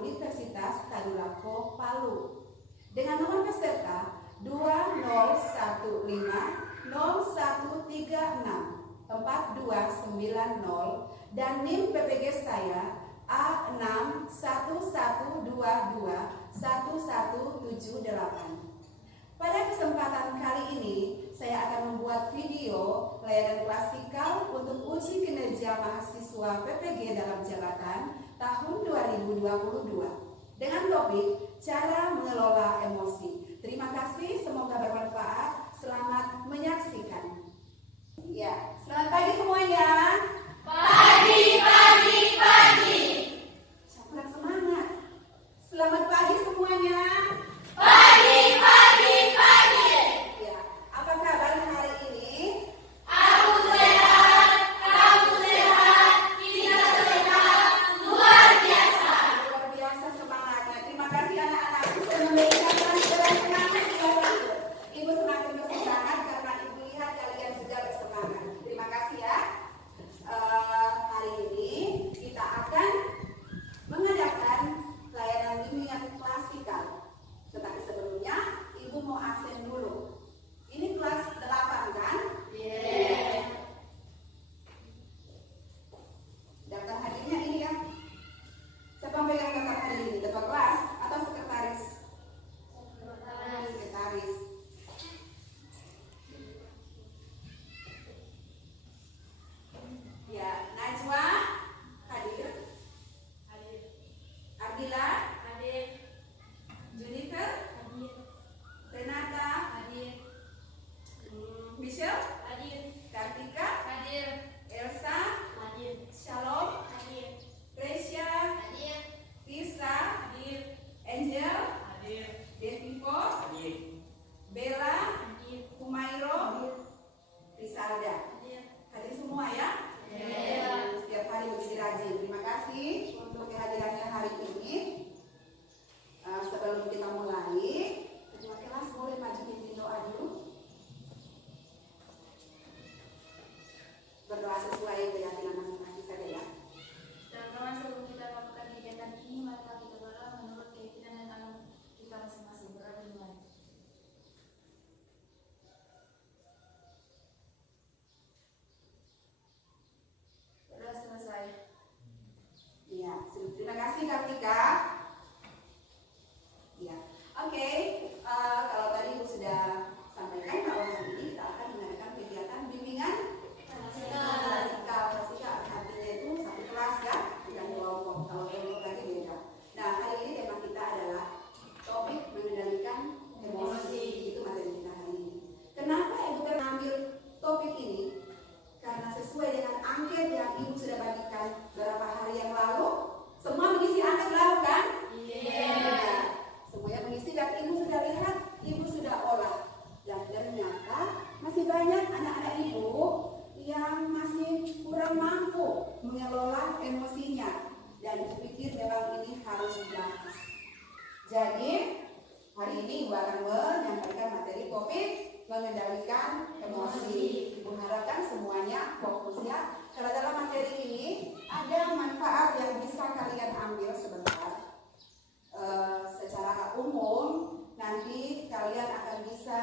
Universitas Tadulako Palu dengan nomor peserta 2011364290 dan NIM PPG saya A61122178. Pada kesempatan kali ini, saya akan membuat video layanan klasikal untuk uji kinerja mahasiswa PPG dalam jabatan tahun 2022 dengan topik cara mengelola emosi. Terima kasih, semoga bermanfaat. Selamat menyaksikan. Ya, selamat pagi semuanya. Pagi. Kurang semangat. Selamat pagi semuanya. Pagi. Ya, apa kabar hari ini? Aku sehat, kamu sehat, kita sehat, luar biasa. Luar biasa semangatnya. Terima kasih anak-anak. Saya memberikan pelajaran semangat kepada Ibu. Ibu semakin bersemangat karena Ibu lihat kalian sudah bersemangat. Terima kasih ya. Hari ini kita akan mengadakan layanan bimbingan klasikal. Tetapi sebelumnya, Ibu mau absen dulu. Ini kelas 8 kan? Yeah. Daftar harinya ini ya. Siapa yang pegang daftar hari ini? Ketua kelas atau sekretaris? Sekretaris. Ya, Najwa hadir. Ardila, Junifer, Renata, Michelle, Kartika, Elsa, Shalom, Gracia, Tisa, Angel, Devivo, Bella, Humairo, Risalda. Hadir semua ya? Setiap hari begitu rajin. Terima kasih untuk kehadirannya hari ini. Sebelum kita mulai, ketua kelas boleh maju pimpin doa dulu. Berdoa sesuai keyakinan masing-masing saja ya. Dan teman sebelum kita melakukan kegiatan ini, maka kita berdoa menurut keyakinan dan alam kita masing-masing berada di mana. Berdoa selesai. Iya, terima kasih Kartika. Ya, oke. Kalau tadi Ibu sudah sampaikan bahwa hari ini kita akan mengadakan kegiatan bimbingan klasikal. Artinya itu satu kelas ya, bukan kelompok. Kalau kelompok lagi beda. Nah, hari ini tema kita adalah topik mengendalikan emosi. Itu materi kita hari ini. Kenapa Ibu mengambil topik ini? Karena sesuai dengan angket yang Ibu sudah bagikan beberapa hari yang lalu, semua mengisi angket lalu kan? Iya. Semuanya mengisi dan Ibu sudah lihat, Ibu sudah olah. Dan ternyata masih banyak anak-anak Ibu yang masih kurang mampu mengelola emosinya. Dan Ibu pikir memang ini harus dibahas. Jadi hari ini Ibu akan menyampaikan materi topik mengendalikan emosi. Ibu harapkan semuanya fokus ya. Karena dalam materi ini ada manfaat yang bisa kalian ambil sebentar. Secara umum nanti kalian akan bisa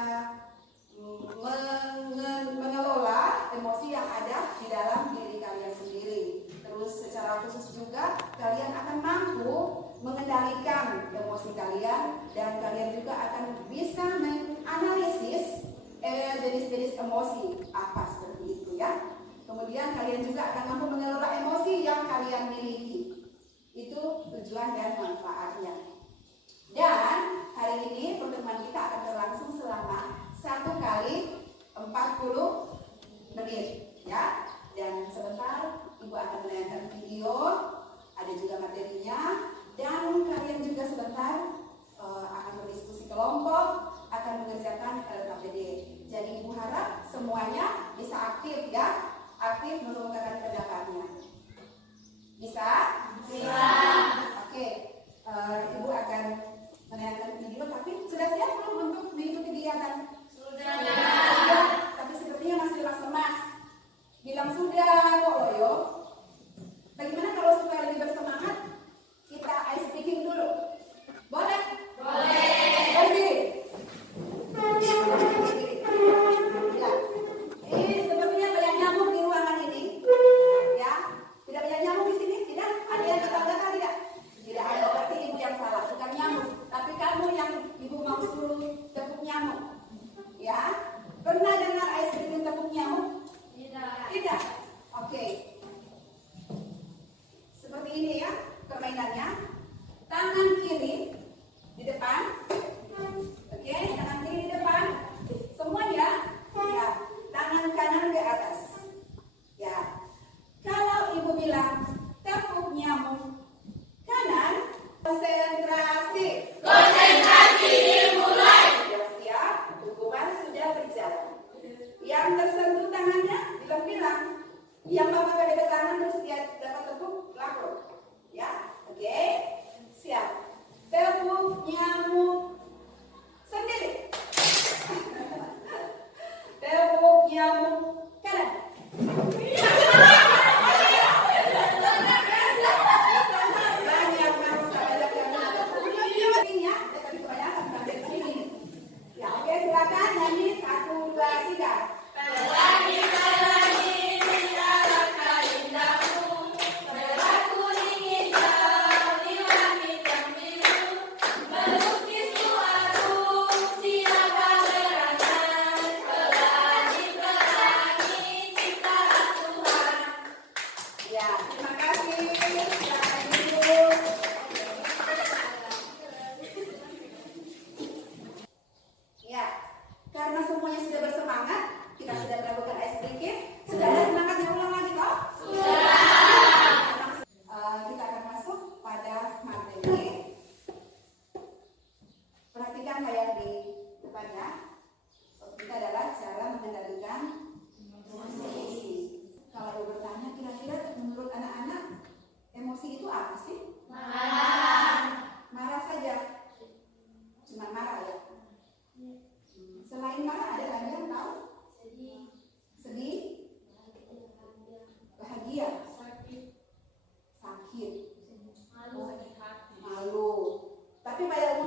mengelola emosi yang ada di dalam diri kalian sendiri. Terus secara khusus juga kalian akan mampu mengendalikan emosi kalian dan kalian juga akan bisa menganalisis jenis-jenis emosi apa seperti itu ya. Kemudian kalian juga akan mampu mengelola emosi yang kalian miliki. Itu tujuan dan manfaatnya. Dan hari ini pertemuan kita akan berlangsung selama 1 kali 40 menit ya. Dan sebentar Ibu akan menayangkan video, ada juga materinya, dan kalian juga sebentar akan berdiskusi kelompok, akan mengerjakan LKPD. Jadi Ibu harap semuanya bisa aktif ya, aktif mengemukakan pendapatnya. Bisa? Bisa. Oke.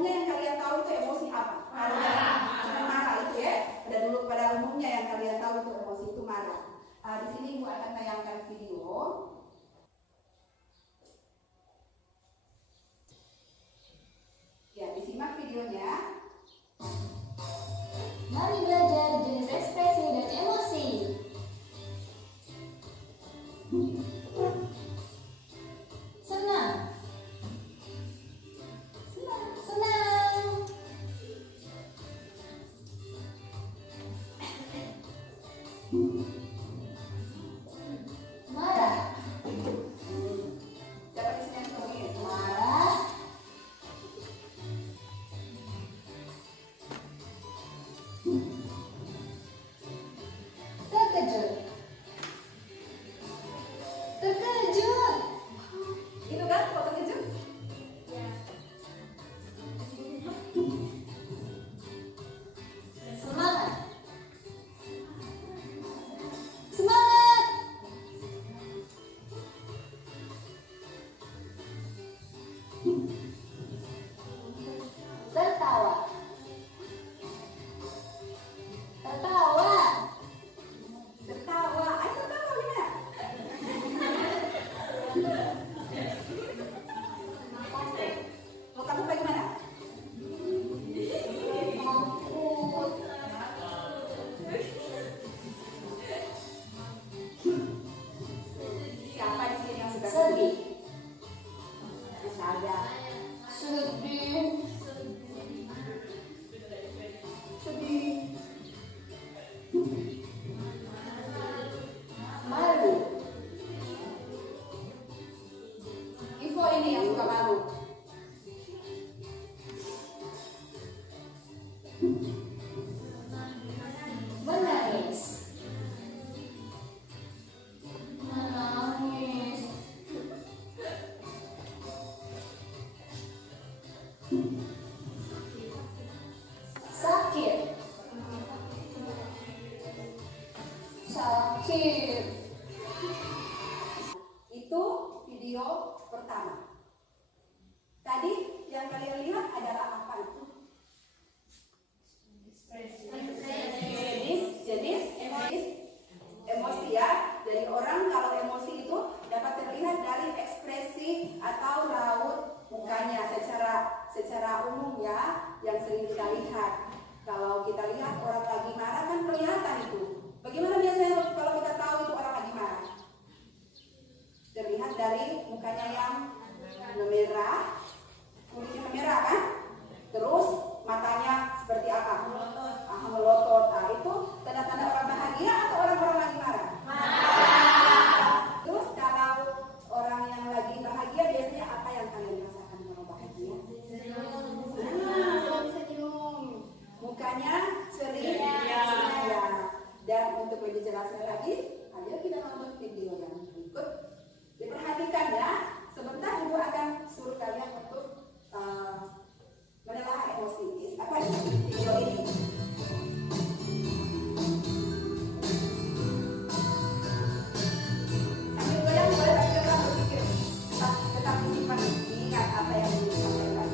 umumnya yang kalian tahu itu emosi apa? Marah itu ya. Pada umumnya yang kalian tahu itu emosi itu marah. Di sini Ibu akan tayangkan video. Ya, disimak videonya. Mari belajar jenis ekspresi dan emosi. Senang. Senang. Marah. Dapat di sini yang sebelumnya. Marah. Terkejut. Terkejut. Itu kan kok terkejut? Semangat. Semangat. Tertawa. Tertawa. Tertawa. Ayo tertawa gimana? Mau kamu bagaimana? Takut. Siapa di sini yang suka Sedih. Bisa ada. Sedih. Sedih. Malu. Info ini yang suka malu. Menangis. Menangis. Sakit. Sakit. Itu video pertama. Tadi yang kalian lihat adalah apa itu? Jenis emosi ya. Jadi orang kalau emosi itu dapat terlihat dari ekspresi atau raut mukanya secara umum ya, yang sering kita lihat. Kalau kita lihat orang lagi marah kan kelihatan itu. Bagaimana biasanya kalau kita tahu itu orang lagi marah? Terlihat dari mukanya yang memerah, kulitnya memerah kan? Terus matanya seperti apa? Melotot. Nah, itu tanda-tanda orang bahagia atau orang-orang lagi marah? Terus kalau orang yang lagi bahagia biasanya apa yang kalian rasakan kalau bahagia? Senyum. Mukanya sering ceria. Dan untuk lebih jelasnya lagi, ayo kita nonton video yang berikut. Diperhatikan ya. Sebentar Ibu akan suruh kalian untuk menelaah emosi. Apa di video ini? Sambil goyang boleh, tapi orang berpikir tetap disimpan, ingat apa yang disampaikan.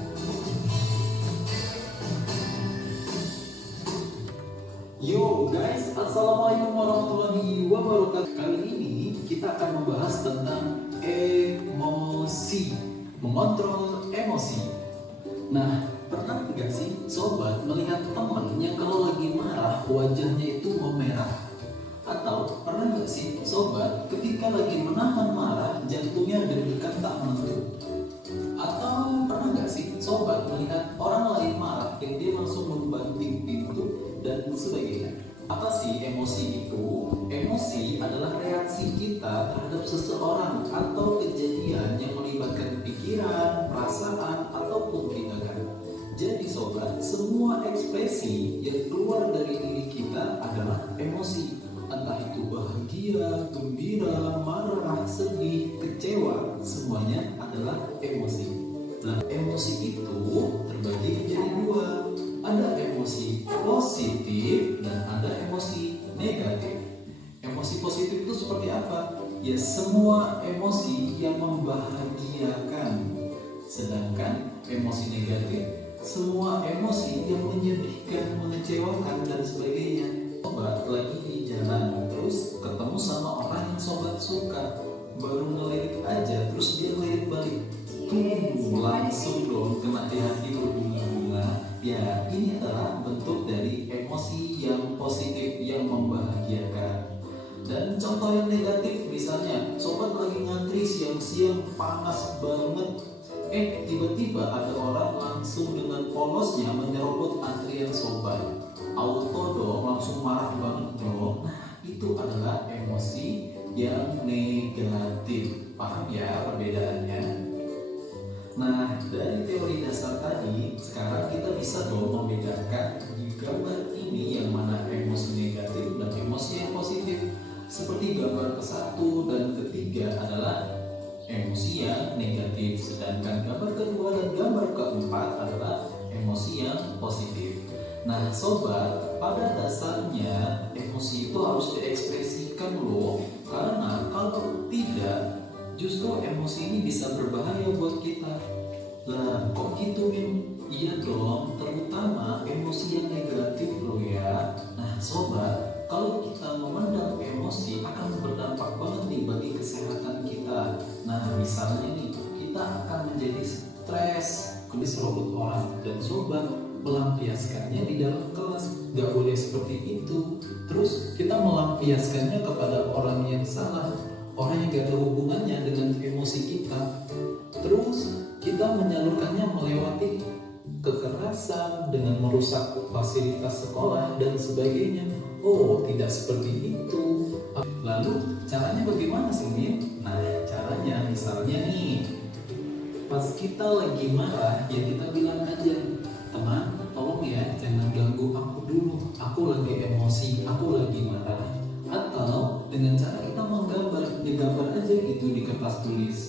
Yo guys, assalamualaikum warahmatullahi wabarakatuh. Kali ini kita akan membahas tentang emosi, mengontrol emosi. Nah, pernah nggak sih sobat melihat teman yang kalau lagi marah wajahnya itu memerah? Atau pernah nggak sih sobat ketika lagi menahan marah jantungnya deg-degan tak menentu? Atau pernah nggak sih sobat melihat orang lain marah dan dia langsung membanting pintu dan sebagainya? Apa sih emosi itu? Emosi adalah reaksi kita terhadap seseorang atau kejadian yang melibatkan pikiran, perasaan, ataupun tindakan. Jadi sobat, semua ekspresi yang keluar dari diri kita adalah emosi. Entah itu bahagia, gembira, marah, sedih, kecewa, semuanya adalah emosi. Nah, emosi itu terbagi menjadi dua. Ada emosi positif dan ada emosi negatif. Emosi positif itu seperti apa? Ya, semua emosi yang membahagiakan. Sedangkan emosi negatif semua emosi yang menyedihkan, mengecewakan dan sebagainya. Sobat lagi di jalan terus ketemu sama orang yang sobat suka, baru ngelirik aja terus dia ngelirik balik, langsung dong kena di hati berbunga-bunga. Ya, ini adalah bentuk dari emosi yang positif yang membahagiakan. Dan contoh yang negatif misalnya, sobat lagi ngantri siang-siang panas banget, tiba-tiba ada orang langsung dengan polosnya menyerobot antrian sobat. Auto dong, langsung marah banget dong. Nah, itu adalah emosi yang negatif. Paham ya perbedaannya? Nah, dari teori dasar tadi, sekarang kita bisa dong membedakan di gambar ini yang mana emosi negatif dan emosi yang positif. Seperti gambar ke-1 dan ke-3 adalah emosi yang negatif, sedangkan gambar kedua dan gambar keempat adalah emosi yang positif. Nah, sobat, pada dasarnya emosi itu harus diekspresikan loh, karena kalau tidak, justru emosi ini bisa berbahaya buat kita. Lah, kok gitu Min? Iya dong, terutama emosi yang negatif loh ya. Nah, sobat, kalau kita memendam emosi akan berdampak banget nih bagi kesehatan kita. Nah, misalnya nih, kita akan menjadi stres, diserobot orang, dan sobat melampiaskannya di dalam kelas. Gak boleh seperti itu. Terus kita melampiaskannya kepada orang yang salah, orang yang gak ada hubungannya dengan emosi kita. Terus kita menyalurkannya melewati kekerasan dengan merusak fasilitas sekolah dan sebagainya. Oh, tidak seperti itu. Lalu caranya bagaimana sih, Min? Nah, caranya misalnya nih, pas kita lagi marah, ya kita bilang aja, teman, tolong ya jangan ganggu aku dulu, aku lagi emosi, aku lagi marah. Atau dengan cara kita menggambar, digambar aja gitu di kertas tulis.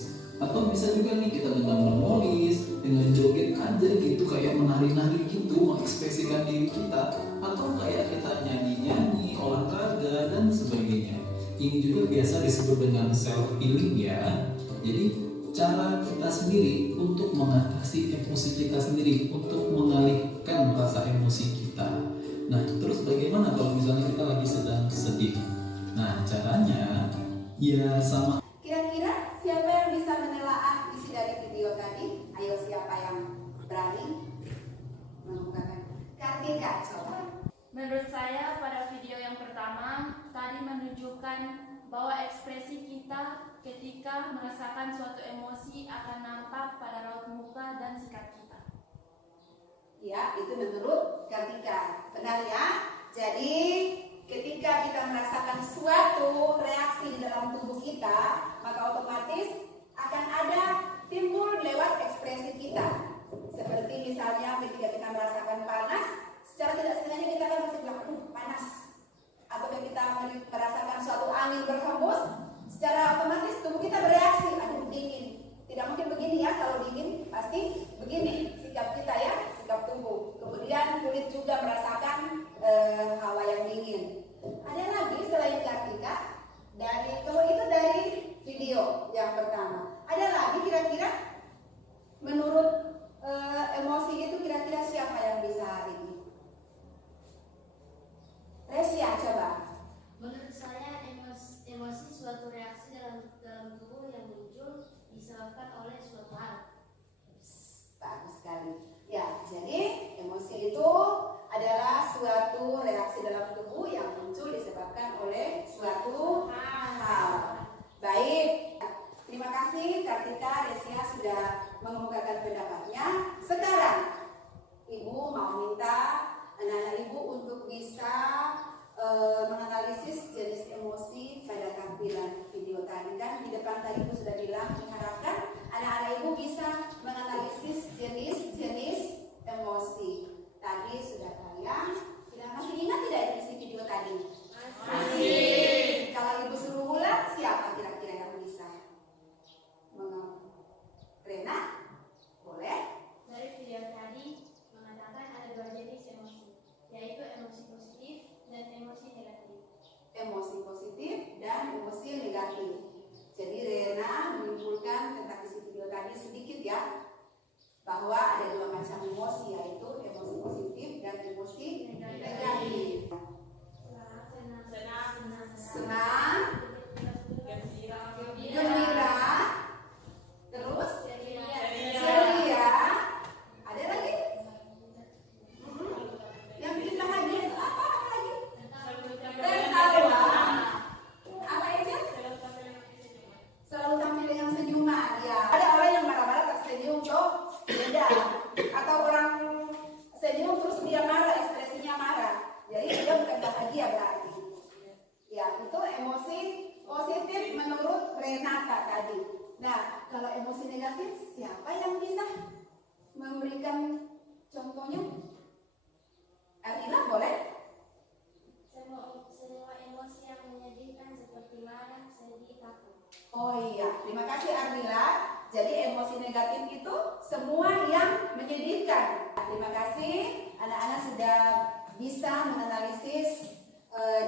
Atau bisa juga nih kita dengan menulis, dengan joget aja gitu, kayak menari-nari gitu, mengekspresikan diri kita. Atau kayak kita nyanyi-nyanyi, olahraga, dan sebagainya. Ini juga biasa disebut dengan self healing ya. Jadi cara kita sendiri untuk mengatasi emosi kita sendiri, untuk mengalihkan rasa emosi kita. Nah, terus bagaimana kalau misalnya kita lagi sedang sedih? Nah, caranya ya sama. Kira-kira siapa yang bisa menelaah isi dari video tadi? Ayo, siapa yang berani mengemukakan? Kartika, coba. Menurut saya pada video yang pertama tadi menunjukkan bahwa ekspresi kita ketika merasakan suatu emosi akan nampak pada raut muka dan sikap kita. Ya, itu menurut Kartika. Benar ya? Jadi ketika kita merasakan suatu reaksi di dalam tubuh kita, maka otomatis akan ada timbul lewat ekspresi kita. Seperti misalnya ketika kita merasakan panas, secara tidak sengaja kita akan masih bilang, panas. Atau ketika kita merasakan suatu angin berhembus, secara otomatis tubuh kita bereaksi, aduh dingin. Tidak mungkin begini ya, kalau dingin pasti begini sikap kita ya, sikap tubuh. Kemudian kulit juga merasakan hawa yang dingin. Ada lagi selain Kartika, kalau itu dari video yang pertama. Ada lagi kira-kira menurut emosi itu kira-kira siapa yang bisa ini? Resia, coba. Menurut saya emosi suatu reaksi dalam tubuh yang muncul disebabkan oleh suatu hal. Bagus sekali. Ya, emosi negatif, siapa yang bisa memberikan contohnya? Ardila boleh? Semua emosi yang menyedihkan seperti marah, sedih, takut. Oh iya, terima kasih Ardila. Jadi emosi negatif itu semua yang menyedihkan. Terima kasih, anak-anak sudah bisa menganalisis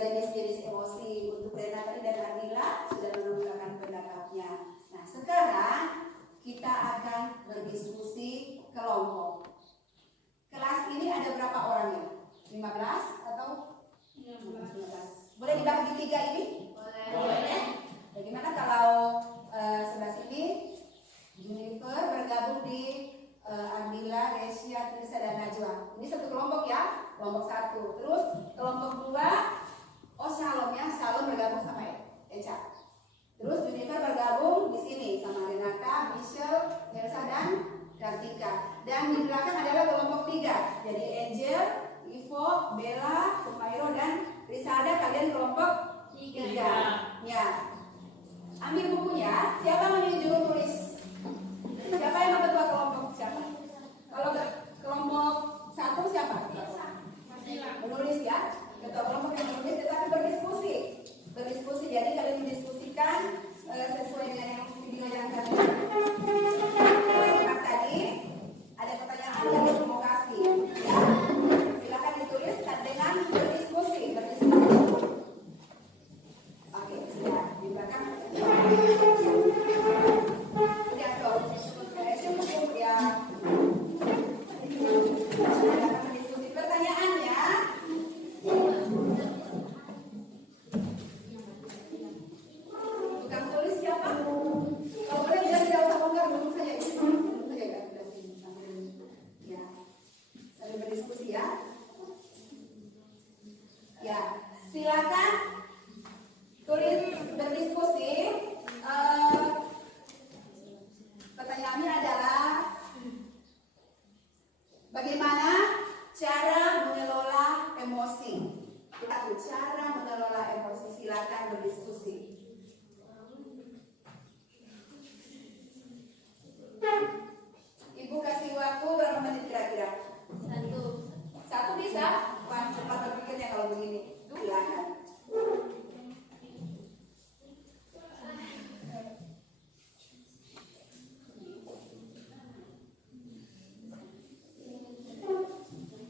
jenis-jenis emosi. Untuk Rena tadi dan Ardila sudah mengemukakan pendapatnya. Nah, sekarang kita akan berdiskusi kelompok. Kelas ini ada berapa orangnya? 15 atau 15? Boleh dibagi 3 ini? Boleh. Bagaimana kalau sebelah sini Jennifer bergabung di Ardila, Resya, Trisa, dan Najwa. Ini satu kelompok ya, kelompok 1. Terus kelompok 2, Shalom ya, Shalom bergabung sama Eca. Terus Jennifer bergabung di sini sama Renata, Michelle, Elsa, dan Kartika. Dan di belakang adalah kelompok 3. Jadi Angel, Ivo, Bella, Kumairo, dan Rizalda, kalian kelompok 3. Ya. Ambil bukunya. Siapa memilih juru tulis? Siapa yang ketua kelompok? Siapa? Kalau kelompok 1 siapa? Menulis ya. Ketua kelompok yang menulis, tetapi berdiskusi. Berdiskusi. Jadi kalian mendiskusikan sesuai dengan yang video yang kalian simak tadi. Ada pertanyaan dari provokasi. Ya. Silakan ditulis dengan berdiskusi. Oke, sudah di belakang. Udah dong. Cukup ya. Silakan berdiskusi. Pertanyaannya. Tukang tulis siapa? Kalau boleh jangan jauh sama enggak, dulu saja. Dulu saja ya. Ya. Sambil berdiskusi ya. Ya, silakan tulis berdiskusi. Pertanyaannya adalah bagaimana cara mengelola emosi? Cara mengelola emosi, silakan berdiskusi. Ibu kasih waktu berapa menit kira-kira? 1 bisa? Wah, cepat berpikirnya kalau begini. Silakan.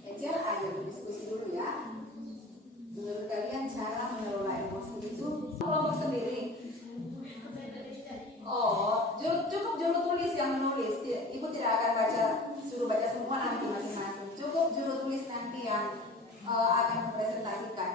Ejel, ayo berdiskusi dulu ya. Menurut kalian cara mengelola emosi itu kelompok sendiri? Oh, cukup juru tulis yang menulis. Ibu tidak akan suruh baca semua nanti masing-masing. Cukup juru tulis nanti yang akan mempresentasikan.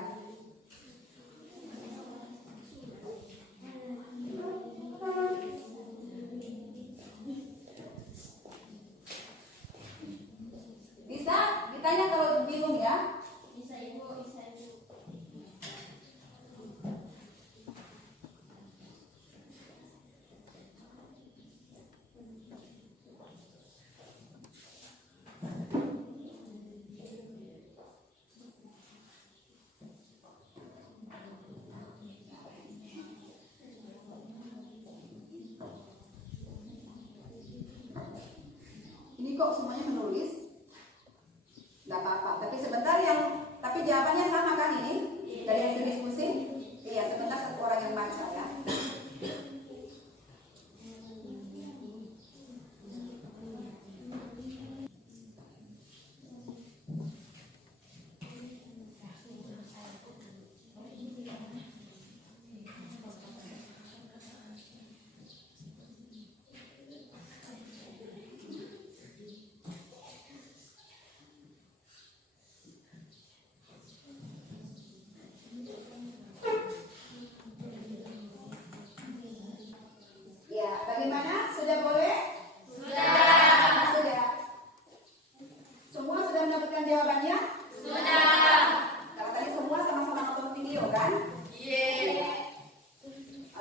Bisa ditanya kalau bingung ya. Bisa ibu. Ini kok semuanya menulis? Nggak apa-apa. Tapi jawabannya sama kan ini? Dari hasil diskusi? Iya, sebentar satu orang yang baca ya. Bagaimana? Sudah boleh? Sudah. Semua sudah mendapatkan jawabannya? Sudah. Kalau tadi semua sama-sama nonton video kan? Iya.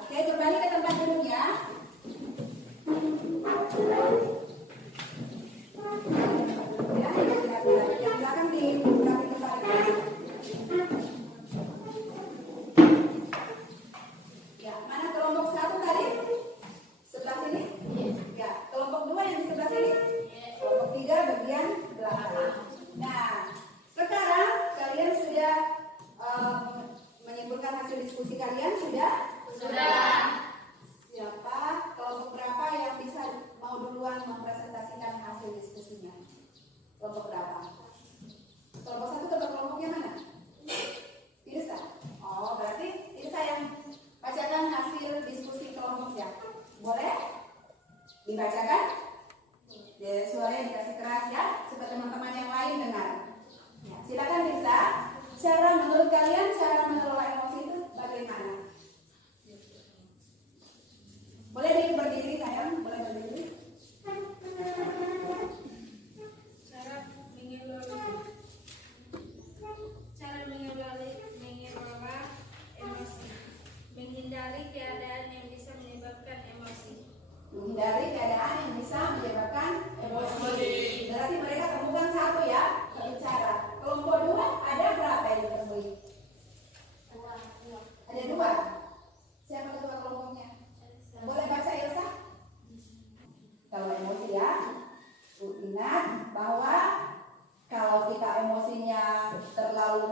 Oke, kembali ke tempat duduknya. Ya, yang belakang di tempat. Ya, mana kelompok 1 tadi? Sebelah sini? Ya.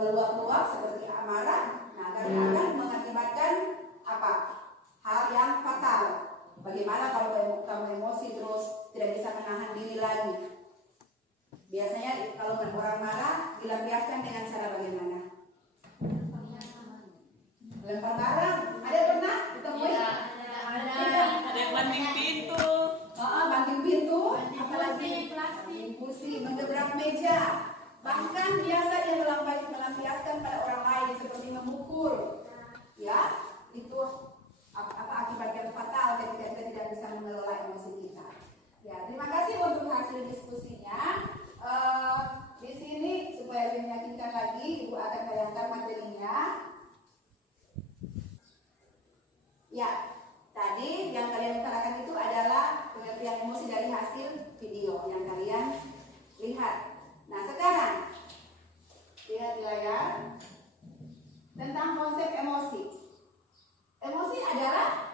meluap-luap seperti amarah, nah akan mengakibatkan apa? Hal yang fatal. Bagaimana kalau kamu emosi terus tidak bisa menahan diri lagi? Biasanya kalau orang marah dilampiaskan dengan cara bagaimana? Lempar barang. Ada pernah ditemui? Ada yang banting pintu. Banting pintu, Apalagi plastik. kursi, mengebrak meja. Bahkan biasa dia melampiaskan pada orang lain seperti memukul. Ya, itu akibat yang fatal ketika kita tidak bisa mengelola emosi kita. Ya, terima kasih untuk hasil diskusinya. Di sini supaya lebih meyakinkan lagi, Ibu akan bayangkan materinya. Ya, tadi yang kalian utarakan itu adalah pengertian emosi dari hasil video yang kalian lihat. Nah, sekarang lihat di layar tentang konsep emosi. Emosi adalah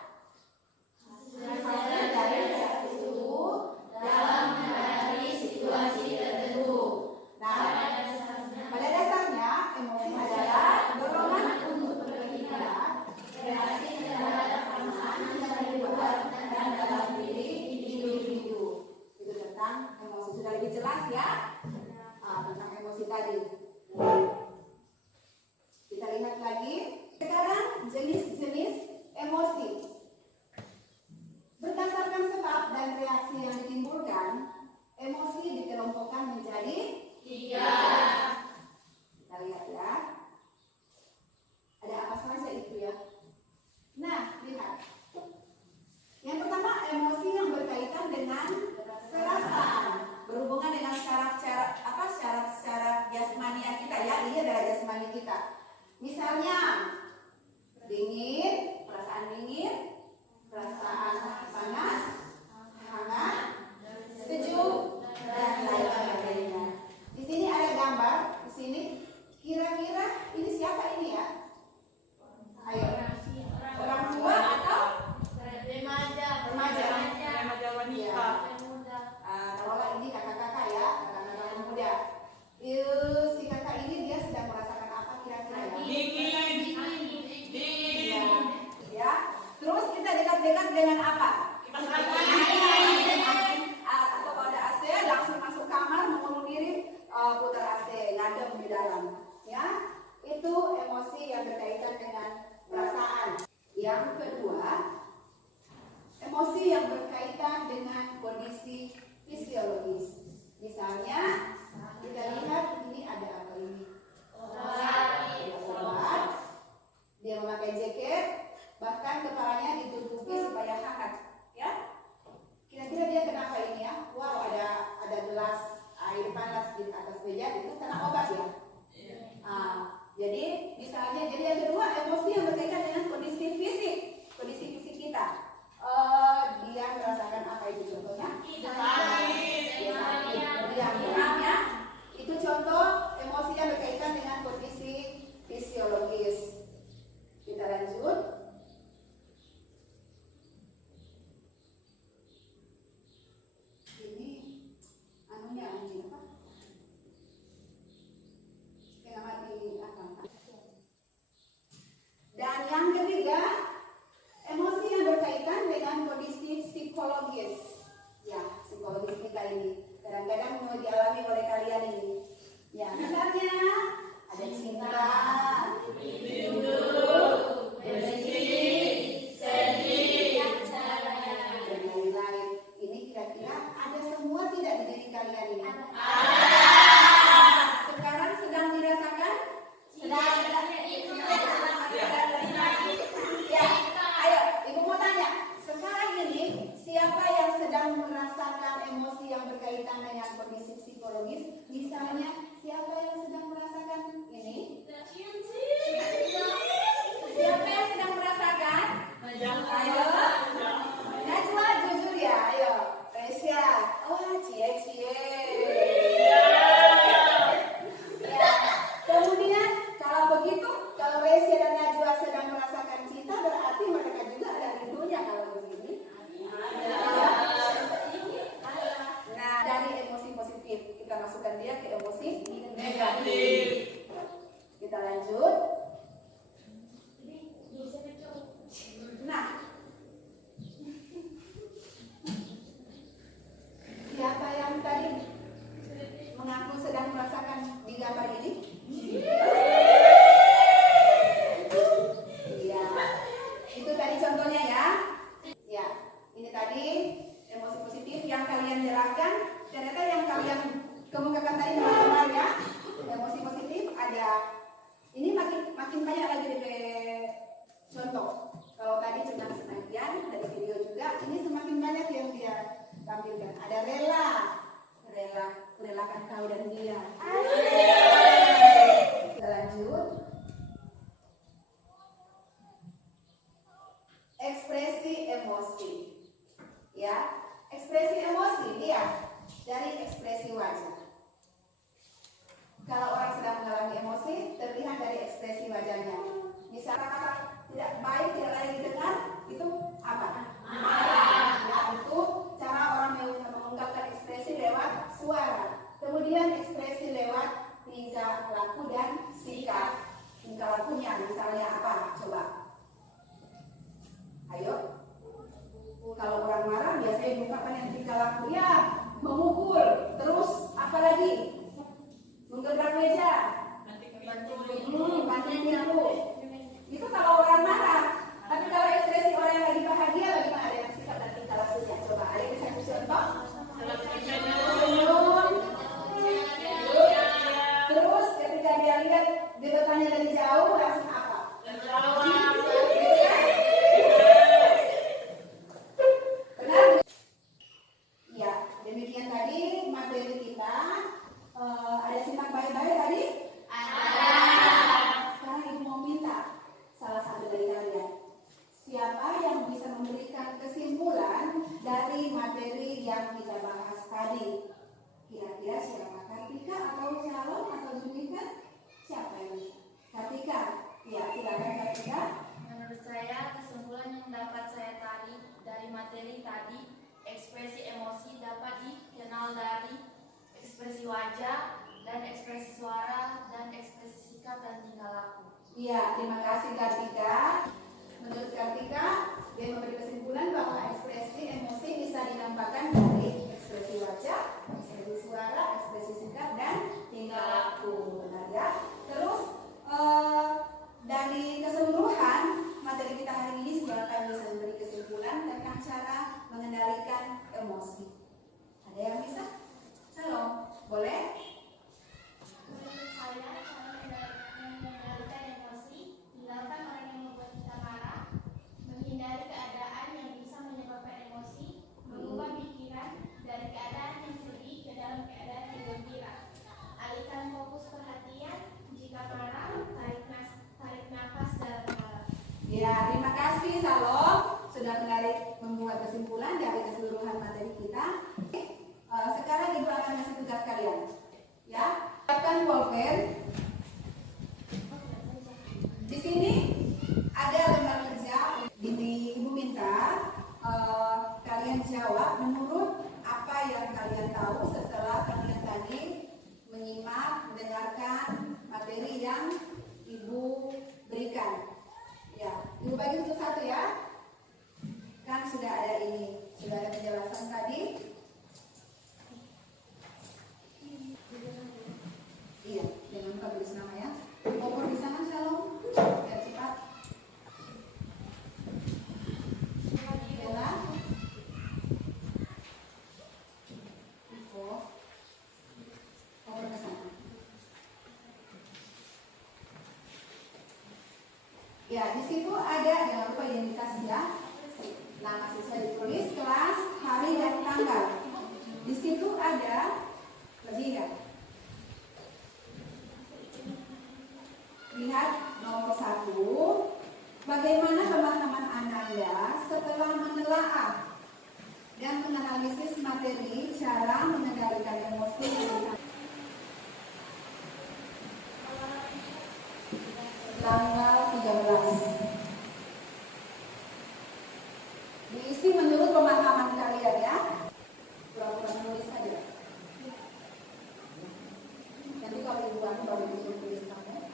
hasil dari reaksi tubuh dalam menghadapi situasi tertentu. Nah, pada dasarnya emosi adalah dorongan untuk bertindak, reaksi terhadap pasangan yang dibuat dan dalam diri individu. Itu tentang emosi. Sudah lebih jelas ya tentang emosi tadi. Kita lihat lagi. Sekarang jenis-jenis emosi. Berdasarkan sebab dan reaksi yang ditimbulkan, emosi dikelompokkan menjadi 3. Kita lihat ya. Ada apa saja itu ya? Nah, lihat. Yang pertama, emosi yang berkaitan dengan perasaan, berhubungan dengan syarat jasmania kita ya. Ini adalah jasmani kita. Misalnya dingin, perasaan panas, hangat, sejuk, dan lain sebagainya. Di sini ada gambar. Di sini kira-kira ini siapa ini ya? Ayo, orang tua atau remaja Wanita. Taruhlah ini kakak-kakak ya, kakak-kakak pemuda. Si kakak ini dia sedang merasakan apa kira-kira ya? Dingin. Ya. Terus kita dekat-dekat dengan apa? Atau kalau ada AC langsung masuk kamar mengurung diri, putar AC, ngadem di dalam. Ya, itu emosi yang berkaitan dengan perasaan. Yang kedua, emosi yang berkaitan dengan kondisi fisiologis. Misalnya, kita lihat ini ada apa ini? Obat. Dia memakai jaket, bahkan kepalanya ditutupi supaya hangat. Ya, kira-kira dia kenapa ini ya? Wow, ada gelas air panas di atas meja, itu kena obat ya? Jadi misalnya, jadi yang kedua emosi yang berkaitan dengan kondisi fisik kita. Dia merasakan apa itu contohnya? Demam ya. Itu contoh emosi yang berkaitan dengan kondisi fisiologis. Kita lanjut. Ini anunya apa? Dan yang ketiga, emosi yang berkaitan dengan kondisi psikologis. Ya, psikologis. Lanjut. Nah, siapa yang tadi mengaku sedang merasakan di gambar ini? Iya, itu tadi contohnya ya. Ya, ini tadi emosi positif yang kalian jelaskan. Ternyata yang kalian kemukakan tadi teman-teman ya, emosi positif ada. Ini makin banyak lagi contoh. Kalau tadi cuma sebagian dari video juga, ini semakin banyak yang dia tampilkan. Ada relakan kau dan dia. Lanjut. Ekspresi emosi. Ya, ekspresi emosi dia dari ekspresi wajah. Kalau orang sedang mengalami emosi, terlihat dari ekspresi wajahnya. Misalnya kata tidak baik, tidak layak didengar, itu apa? Ya, itu cara orang yang mengungkapkan ekspresi lewat suara. Kemudian ekspresi lewat tingkah laku dan sikap. Tingkah lakunya misalnya apa? Coba. Ayo. Kalau orang marah biasanya mengungkapkan yang tingkah laku ya, memukul, terus apa lagi? Menggebrak meja, banting pintu. Itu kalau orang marah. Tapi kalau ekspresi orang yang lagi bahagia, bagaimana ada yang sikap dan tingkah lakunya? Coba, ada yang bisa contoh? Terus ketika dia lihat gebetannya dari jauh, langsung apa? Benar? Ya, demikian tadi materi kita. Ada simak baik-baik tadi? Ada. Sekarang ibu mau minta salah satu dari kalian. Siapa yang bisa memberikan kesimpulan dari materi yang kita bahas tadi? Kira-kira siapa? Kartika atau Shalom atau Junika? Siapa yang bisa? Kartika? Ya, silakan Kartika. Menurut saya, kesimpulan yang dapat saya tarik dari materi tadi, ekspresi emosi dapat dikenal dari ekspresi wajah dan ekspresi suara dan ekspresi sikap dan tingkah laku. Iya, terima kasih Kartika. Menurut Kartika, dia memberi kesimpulan bahwa ekspresi emosi bisa dinampakkan dari ekspresi wajah, ekspresi suara, ekspresi sikap dan tingkah laku. Benar ya? Terus dari keseluruhan materi kita hari ini, silakan bisa memberi kesimpulan tentang cara mengendalikan emosi. Ada yang bisa? Halo, boleh? Menurut saya, cara mengendalikan emosi, tinggalkan orang yang membuat kita marah, menghindari keadaan yang bisa menyebabkan emosi, mengubah pikiran dari keadaan yang sedih ke dalam keadaan yang gembira. Alihkan fokus perhatian, jika marah, tarik nafas dalam-dalam. Ya, terima kasih Salom sudah membuat kesimpulan dari keseluruhan materi kita. Sekarang ibu akan kasih tugas kalian. Ya, siapkan pulpen. Di sini ada lembar kerja. Ibu minta kalian jawab menurut apa yang kalian tahu setelah kalian tadi mendengarkan materi yang ibu berikan. Ya, ibu bagi satu-satu ya. Kan sudah ada ini, sudah ada penjelasan tadi. Iya, jangan lupa tulis nama ya. Kompor di sana Shalom. Biar cepat. Bella. Info. Kompor ke sana. Ya, di situ ada, jangan lupa identitas ya. Nama siswa ditulis, kelas, hari dan tanggal. Di situ ada lebih ya. Lihat nomor 1. Bagaimana pemahaman Anda setelah menelaah dan menganalisis materi cara mengendalikan emosi? Tanggal 13. Diisi menurut pemahaman kalian ya. Pura-pura menulis saja. Nanti kalau ibu aku baru disuruh tulis kamu.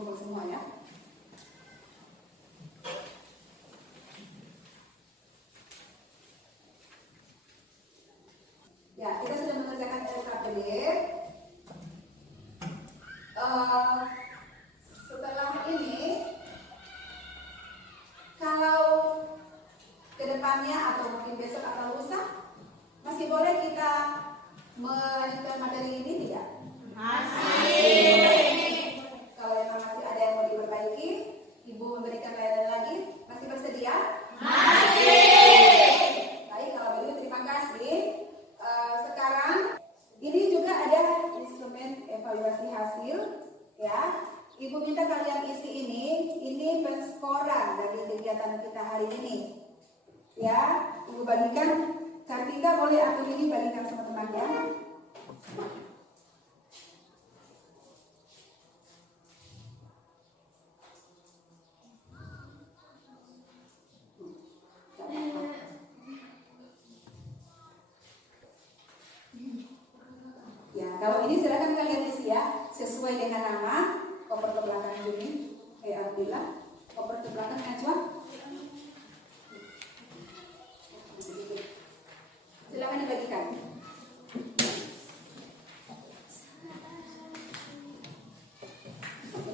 dikumpul semua ya. Ya, kita sudah mengerjakan LKPD. Setelah ini, kalau kedepannya atau mungkin besok atau lusa, masih boleh kita melanjutkan materi ini tidak? Kalau memang masih ada yang mau diperbaiki, Ibu memberikan layanan lagi, masih bersedia? Baik, kalau begitu terima kasih. Sekarang ini juga ada instrumen evaluasi hasil, ya. Ibu minta kalian isi ini penskoran dari kegiatan kita hari ini, ya. Ibu bagikan, Kartika boleh atur ini bagikan sama temannya. Ya, kalau ini silakan kalian isi ya, sesuai dengan nama. Koper ke belakang Juni, Abdillah. Koper ke belakang Najwa. Silakan dibagikan.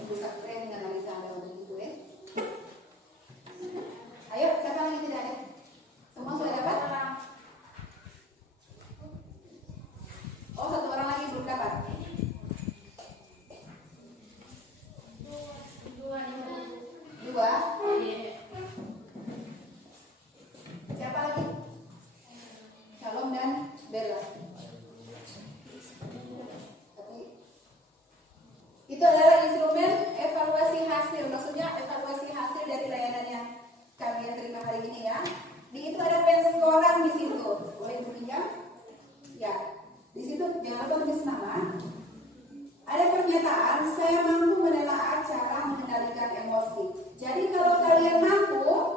Pusat training analisa Anda untuk itu ya. Ayo, siapa lagi tidak ada? Semua sudah dapat? Oh, satu orang lagi belum dapat. Dua. Siapa lagi? Shalom dan Bella. Tapi itu adalah instrumen evaluasi hasil. Maksudnya evaluasi hasil dari layanan yang kalian terima hari ini ya. Di itu ada penskoran di situ. Boleh dipinjam? Ya. Di situ jangan lupa tulis nama. Ada pernyataan, saya mampu menelaah cara mengendalikan emosi. Jadi kalau kalian mampu,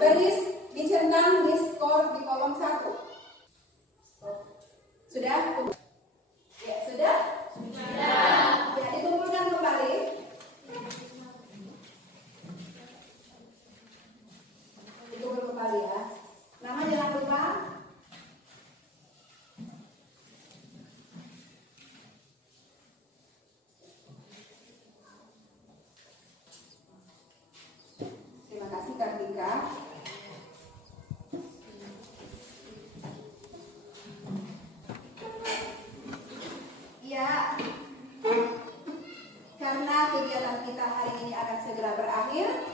baris dicentang di skor di kolom 1. Sudah? Ya, sudah? Sudah. Ya, dikumpulkan kembali. Dikumpul kembali ya. Nama jangan lupa. Terima kasih Kartika. Ya, karena kegiatan kita hari ini akan segera berakhir,